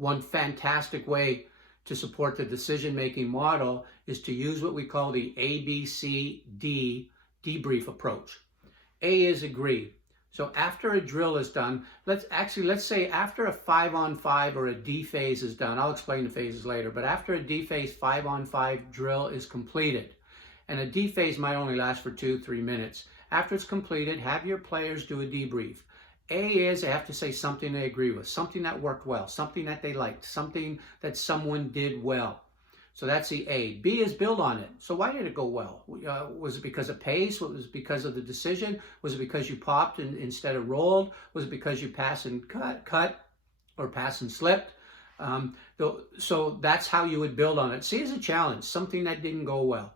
One fantastic way to support the decision-making model is to use what we call the ABCD debrief approach. A is agree. So after a drill is done, let's say after a 5-on-5 or a D phase is done, I'll explain the phases later, but after a D phase 5-on-5 drill is completed, and a D phase might only last for 2-3 minutes. After it's completed, have your players do a debrief. A is they have to say something they agree with, something that worked well, something that they liked, something that someone did well. So that's the A. B is build on it. So why did it go well? Was it because of pace? Was it because of the decision? Was it because you popped instead of rolled? Was it because you passed and cut or passed and slipped? So that's how you would build on it. See as a challenge, something that didn't go well.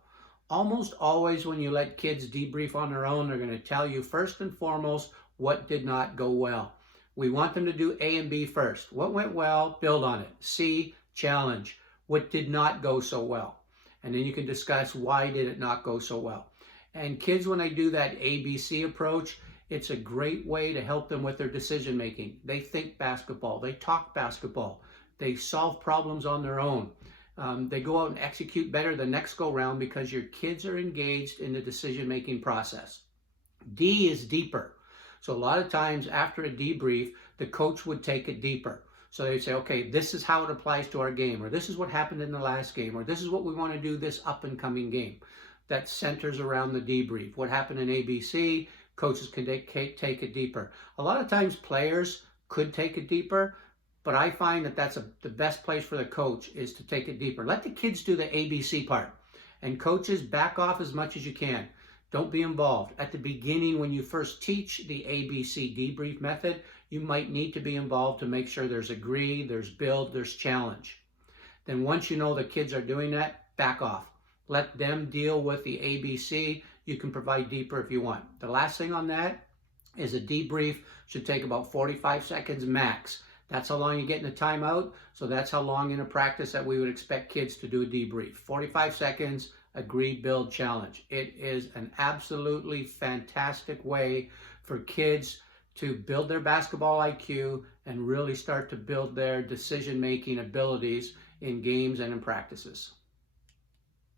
Almost always when you let kids debrief on their own, they're going to tell you first and foremost what did not go well. We want them to do A and B first. What went well, build on it. C, challenge. What did not go so well? And then you can discuss why did it not go so well. And kids, when they do that ABC approach, it's a great way to help them with their decision making. They think basketball, they talk basketball, they solve problems on their own. They go out and execute better the next go round because your kids are engaged in the decision making process. D is deeper. So a lot of times after a debrief, the coach would take it deeper. So they say, okay, this is how it applies to our game, or this is what happened in the last game, or this is what we want to do this up and coming game. That centers around the debrief. What happened in ABC, coaches can take it deeper. A lot of times players could take it deeper, but I find that that's the best place for the coach is to take it deeper. Let the kids do the ABC part, and coaches back off as much as you can. Don't be involved. At the beginning, when you first teach the ABC debrief method, you might need to be involved to make sure there's agree, there's build, there's challenge. Then once you know the kids are doing that, back off. Let them deal with the ABC. You can provide deeper if you want. The last thing on that is a debrief should take about 45 seconds max. That's how long you get in a timeout. So that's how long in a practice that we would expect kids to do a debrief. 45 seconds, agree, build, challenge. It is an absolutely fantastic way for kids to build their basketball IQ and really start to build their decision-making abilities in games and in practices.